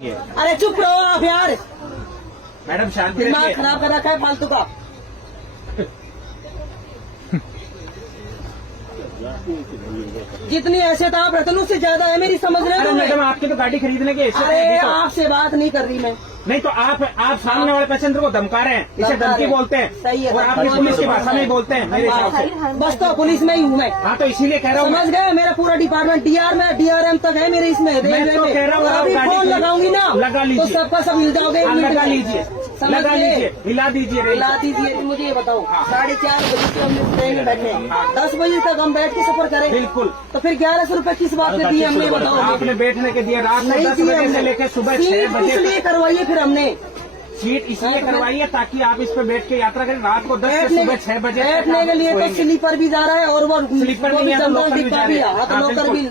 अरे चुप रहो आप यार, मैडम शांति दिमाग रखिए। खराब कर रखा है फालतू का। जितनी हैसियत आप रहते हैं उससे ज्यादा है मेरी, समझ रहे अरे हो? मैडम आपकी तो गाड़ी खरीदने की हैसियत अरे है, तो आपसे बात नहीं कर रही मैं। नहीं तो आप सामने वाले पैसेंजर को धमका रहे हैं, इसे धमका धमकी रहे हैं। बोलते हैं। सही है, और आपकी पुलिस की भाषा में ही बोलते हैं मेरे हिसाब से। बस तो पुलिस में ही हूँ मैं, हाँ तो इसीलिए कह रहा हूँ समझ गए? मेरा पूरा डिपार्टमेंट डीआर में DRM तक है मेरे इसमें। मैं तो कह रहा हूँ, और आप अभी गाड़ी फोन को लगाऊंगी ना लगा लीजिए। तो सबका सब हिल जाओगे। हाँ, लगा लीजिए, समझ लगा गए? लीजिए, हिला दीजिए रेल। हिला दीजिए। मुझे ये बताओ, 4:30 बजे से हम ट्रेन में बैठे हैं, हाँ। 10 बजे तक हम बैठ के सफर करें, बिल्कुल। तो फिर 1100 रुपए किस बात पे दिए हमने, बताओ? आपने बैठने के दिए रात में नहीं 10 दिए बजे से हमने। लेकर सुबह 6 सीट बजे इसलिए करवाइए फिर हमने, सीट इसलिए करवाई है ताकि आप इस पे बैठ के यात्रा करें। रात को 10 से बैठने सुबह 6 बजे तक बैठने आप के लिए तो सोएंगे। स्लीपर भी जा रहा है और वो स्लीपर वो नहीं भी है तो जनरल लोकल भी डिब्बा जा भी रहे है। हैं। हाँ तो हाँ,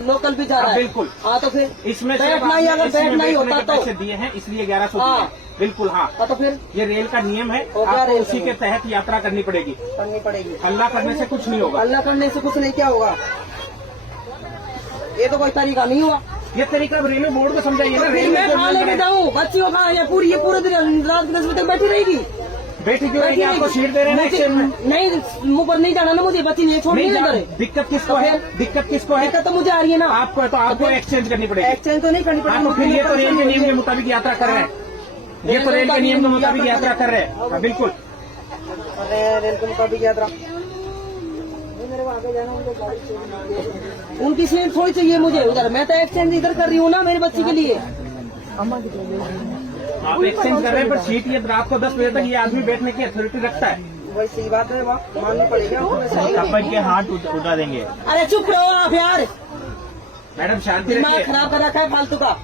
लोकल भी जा रहा है। बिल्कुल। हाँ तो फिर इसमें बैठना ही, अगर बैठना ही होता तो पैसे दिए हैं इसलिए 1100 हाँ। दिए हैं। बिल्कुल हाँ, तो फिर ये रेल का नियम है, और क्या आपको रेल उसी का के तहत यात्रा करनी पड़ेगी। करनी पड़ेगी। हल्ला करने से कुछ नहीं होगा। अल्लाह करने से कुछ नहीं, क्या होगा? ये तो कोई तरीका नहीं हुआ। ये तरीका अब रेलवे बोर्ड को समझाइए तो ना। फिर मैं कहाँ लेके जाऊँ बच्ची को? कहाँ? ये पूरे दिन रात 10 बजे तक बैठी रहेगी। बैठी क्यों रहेगी? आपको सीट दे रहे हैं ना एक्सचेंज में। नहीं, मुंह पर नहीं जाना ना मुझे, बच्ची नहीं छोड़ नहीं नहीं जा- करे। दिक्कत किसको है? दिक्कत किसको है? दिक्कत तो मुझे आ रही है ना। आपको तो आपको एक्सचेंज करनी पड़ेगी। एक्सचेंज तो नहीं करनी हाँ तो फिर ये तो रेल के नियम के मुताबिक यात्रा कर रहे हैं। ये तो रेल के नियम के मुताबिक यात्रा कर रहे हैं। हाँ, बिल्कुल। अरे रेल के मुताबिक यात्रा, उनकी सीट थोड़ी चाहिए मुझे उधर, मैं तो एक्सचेंज इधर कर रही हूँ ना मेरी बच्ची के लिए। आप एक्सचेंज कर रहे हैं पर सीट ये रात को 10 बजे तक ये आदमी बैठने की अथॉरिटी रखता है। वही सही बात है, माननी पड़ेगा। अपन के हाथ उठा देंगे। अरे चुप रहो आप यार, मैडम शांति दिमाग रखिए। खराब कर रखा है फालतू का।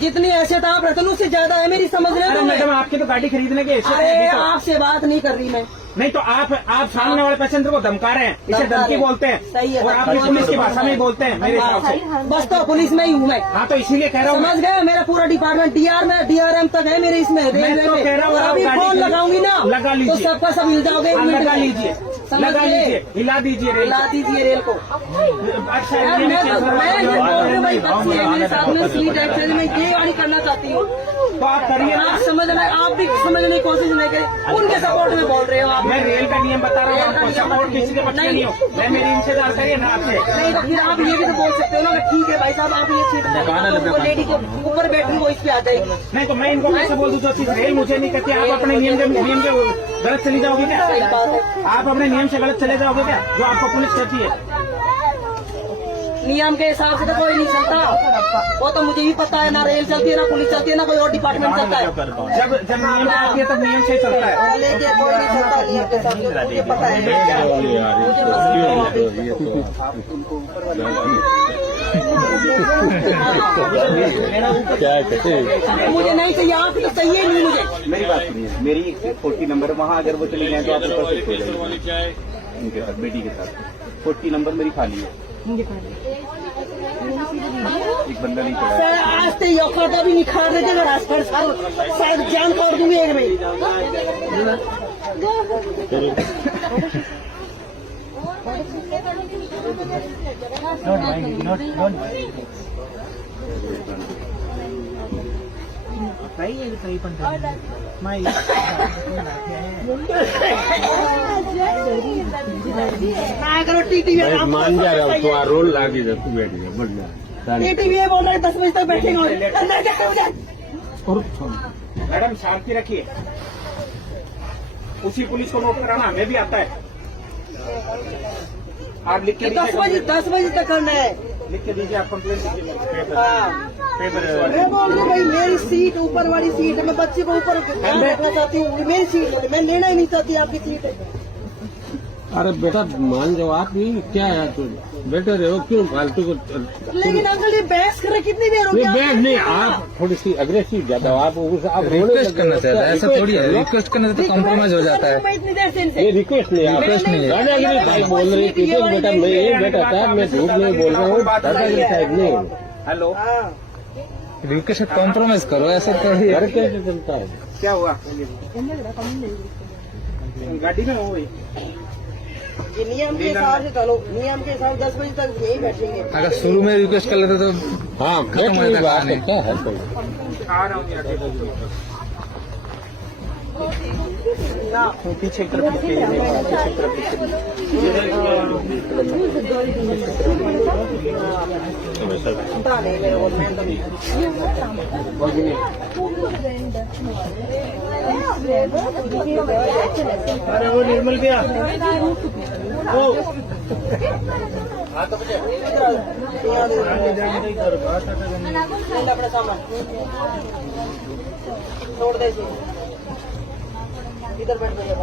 जितनी हैसियत आप रहते हैं उससे ज्यादा है मेरी, समझ रहे अरे हो? मैडम आपकी तो गाड़ी खरीदने की हैसियत अरे है, तो आपसे बात नहीं कर रही मैं। नहीं तो आप सामने वाले पैसेंजर को धमका रहे हैं, इसे धमका धमकी रहे हैं। बोलते हैं। सही है, और आपकी पुलिस की भाषा में ही बोलते हैं मेरे हिसाब से। बस तो पुलिस में ही हूँ मैं, हाँ तो इसीलिए कह रहा हूँ। समझ गए? मेरा पूरा डिपार्टमेंट DRM तक है मेरे इसमें। मैं तो कह रहा हूँ, और आप अभी गाड़ी फोन को लगाऊंगी ना लगा तो लीजिए। सबका सब हिल जाओगे। हाँ, लगा लीजिए, समझ लगा गए? लीजिए, हिला दीजिए रेल। हिला दीजिए रेल को। अच्छा यार ये मैं नहीं तो मैं ये बोल रही हूँ भाई, बच्ची है मेरे साथ में, सीट एक्सचेंज में ये गाड़ी करना चाहती हूँ। तो आप करिए ना। आप भी समझने की कोशिश नहीं करें, उनके सपोर्ट में बोल रहे हो आप। मैं रेल का नियम बता रहा हूँ आपको, सपोर्ट किसी के बच्चे नहीं हो। मैं मेरी इंतजार करिए ना आपसे। नहीं तो फिर आप ये भी तो बोल सकते हो ना कि ठीक है भाई साहब, आप ये सीट वो लेडी के ऊपर बैठी वो इस पे आ जाएगी। नहीं तो मैं इनको कैसे बोल दूँ जो चीज रेल मुझे नहीं कहती। आप अपने नियम के गलत चली जाओगे क्या? सही बात है। आप अपने नियम से गलत चले जाओगे क्या जो आपको पुलिस कहती है? नियम के हिसाब से तो कोई नहीं चलता, वो तो मुझे भी पता है। ना रेल चलती है, ना पुलिस चलती है, ना कोई और डिपार्टमेंट चलता है। जब नियम आती है तब नियम से ही चलता है। लेकिन कोई नहीं चलता नियम के साथ, मुझे पता है। मुझे मुझे नहीं चाहिए, आप तो चाहिए नहीं मुझे। मेरी बात सुनिए, मेरी 40 नंबर वहाँ अगर वो चली जाए तो आप ऊपर शिफ्ट हो जाएंगे उनके साथ, बेटी के साथ। 40 नंबर मेरी खाली है, एक बंदा नहीं पड़ा। सर आज तो ये खाता भी निखार देते अगर आज पर शायद जान तोड़ दूंगी एक में। ना करो टीटी मान जा रहा हूँ तो रोल लागी तू बैठ गया बढ़िया। टीटी भी बोल रहा है 10 बजे तक बैठेंगे अंदर क्या मुझे। मैडम शांति रखिए। उसी पुलिस को नोट कराना हमें भी आता है। आप लिख के 10 बजे तक करना है। लिख के दीजिए आप कंप्लेंट दीजिए। हाँ पेपर मैं बोल रही हूँ भाई, मेरी सीट ऊपर वाली सीट है, मैं बच्चे को ऊपर रखना चाहती हूँ। मेरी सीट है, मैं लेना ही नहीं चाहती आपकी सीट। अरे बेटा मान जाओ आप भी क्या है तू बेटे रहो क्यों फालतू को। लेकिन अंकल ये बहस कर रहे कितनी देर हो गई? बैठ नहीं, आप थोड़ी सी अग्रेसिव ज्यादा आप रिक्वेस्ट करना चाहता है, ऐसा थोड़ी है। रिक्वेस्ट करने से तो कॉम्प्रोमाइज हो जाता है। मैं इतनी देर से इनसे ये रिक्वेस्ट नहीं है, रिक्वेस्ट नहीं है। दादागिरी साहब बोल रही थी बेटा मैं ये बेटा साहब मैं झूठ नहीं बोल रहा हूँ, दादागिरी साहब नहीं। हेलो, हाँ रिक्वेस्ट कॉम्प्रोमाइज करो, ऐसा थोड़ी है। घर कैसे चलता है? क्या हुआ? गाड़ी में हो गई। ये नियम के हिसाब से चलो, नियम के हिसाब 10 बजे तक यही बैठेंगे। अगर शुरू में रिक्वेस्ट कर लेते तो हाँ खत्म बैठ हो नहीं जाता बात कहानी। क्या है कोई पीछे की तरफ पीछे की तरफ पता नहीं मेरे को, मैं तो नहीं। अरे वो निर्मल भैया वो अपने सामान छोड़ दे इधर बैठ जाइए।